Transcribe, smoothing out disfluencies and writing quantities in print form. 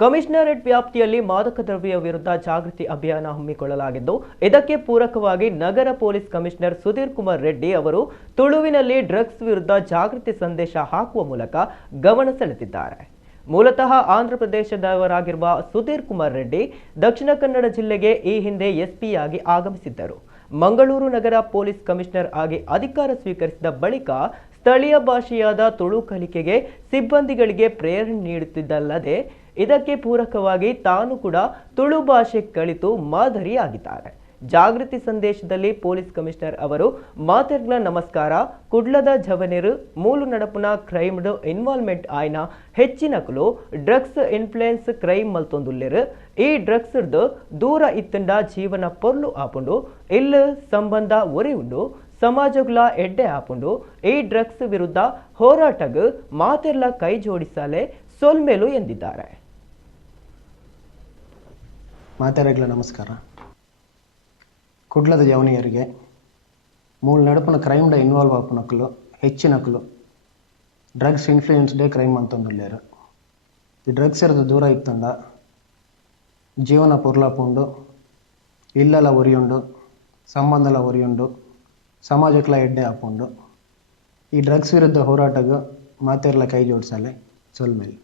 Commissionerate ವ್ಯಾಪ್ತಿಯಲ್ಲಿ ಮಾದಕ ದ್ರವ್ಯ ವಿರುದ್ಧ ಜಾಗೃತಿ ಅಭಿಯಾನ ಹಮ್ಮಿಕೊಳ್ಳಲಾಗಿದ್ದು, ಇದಕ್ಕೆ ಪೂರಕವಾಗಿ ನಗರ ಪೊಲೀಸ್ ಕಮಿಷನರ್ ಸುಧೀರ್ ಕುಮಾರ್ ರೆಡ್ಡಿ ಅವರು ತುಳುವಿನಲ್ಲಿ ಡ್ರಗ್ಸ್ ವಿರುದ್ಧ ಜಾಗೃತಿ ಸಂದೇಶ ಹಾಕುವ ಮೂಲಕ ಗಮನ ಸೆಳೆದಿದ್ದಾರೆ. ಮೂಲತಃ ಆಂಧ್ರಪ್ರದೇಶದವರಾಗಿರುವ ಸುಧೀರ್ ಕುಮಾರ್ ರೆಡ್ಡಿ ದಕ್ಷಿಣ ಕನ್ನಡ ಜಿಲ್ಲೆಗೆ ಈ ಹಿಂದೆ ಎಸ್ಪಿಯಾಗಿ ಆಗಮಿಸಿದ್ದರು. ಮಂಗಳೂರು ನಗರ ಪೊಲೀಸ್ ಕಮಿಷನರ್ ಆಗಿ ಅಧಿಕಾರ ಸ್ವೀಕರಿಸಿದ ಬಳಿಕ ಸ್ಥಳೀಯ ಭಾಷೆಯಾದ ತುಳು ಕಲಿಕೆಗೆ ಸಿಬ್ಬಂದಿಗಳಿಗೆ ಪ್ರೇರಣೆ ನೀಡುತ್ತಿದ್ದಲ್ಲದೆ ಇದಕ್ಕೆ ಪೂರಕವಾಗಿ ತಾನು ಕೂಡ ತುಳು ಭಾಷೆ ಕಲಿತು ಮಾದರಿಯಾಗಿದ್ದಾರೆ. ಜಾಗೃತಿ ಸಂದೇಶದಲ್ಲಿ ಪೊಲೀಸ್ ಕಮಿಷನರ್ ಅವರು ಮಾತೆರ್ಲ ನಮಸ್ಕಾರ ಕುಡ್ಲದ ಜವನೇರು ಮೂಲು ನಡಪುನ ಕ್ರೈಮ್ಡ್ ಇನ್ವಾಲ್ವ್ಮೆಂಟ್ ಆಯ್ನ ಹೆಚ್ಚಿನಕಲು ಡ್ರಗ್ಸ್ ಇನ್ಫ್ಲುಯೆನ್ಸ್ ಕ್ರೈಮ್ ಮಲ್ತೊಂದುಲ್ಲೆರು. ಈ ಡ್ರಗ್ಸ್ ದೂರ ಇತ್ತಂಡ ಜೀವನ ಪೊರ್ಲು ಆಪುಂಡು ಇಲ್ಲು ಸಂಬಂಧ ಒರಿ ಉಂಡು ಸಮಾಜಗುಲ ಎಡ್ಡೆ ಆಪುಂಡು ಈ ಡ್ರಗ್ಸ್ ವಿರುದ್ಧ ಹೋರಾಟಗ್ ಮಾತೆರ್ಲ ಕೈ ಜೋಡಿಸಲೆ ಸೊಲ್ಮೇಲು ಎಂದಿದ್ದಾರೆ. ಮಾತೆರೆಗ್ಲ ನಮಸ್ಕಾರ. ಕುಡ್ಲದ ಜವನಿಯರಿಗೆ ಮೂಲ ನಡುಪನ ಕ್ರೈಮ್ಡ ಇನ್ವಾಲ್ವ್ ಆಪುನಕಲು ಹೆಚ್ಚಿನಕಲು ಡ್ರಗ್ಸ್ ಇನ್ಫ್ಲೂಯೆನ್ಸ್ಡೇ ಕ್ರೈಮ್ ಅಂತಂದುಲ್ಲೇರು. ಈ ಡ್ರಗ್ಸ್ ಇರೋದು ದೂರ ಇತ್ತಂಡ ಜೀವನ ಪೊರ್ಲಾಪುಂಡು ಇಲ್ಲೆಲ್ಲ ಒರಿಯುಂಡು ಸಂಬಂಧಲ ಒರಿಯುಂಡು ಸಮಾಜಕ್ಕೆಲ್ಲ ಎಡ್ಡೆ ಆಪುಂಡು ಈ ಡ್ರಗ್ಸ್ ವಿರುದ್ಧ ಹೋರಾಟಗ ಮಾತೆರ್ಲ ಕೈ ಜೋಡಿಸಲೆ ಸೊಲ್ಮೇಲೆ.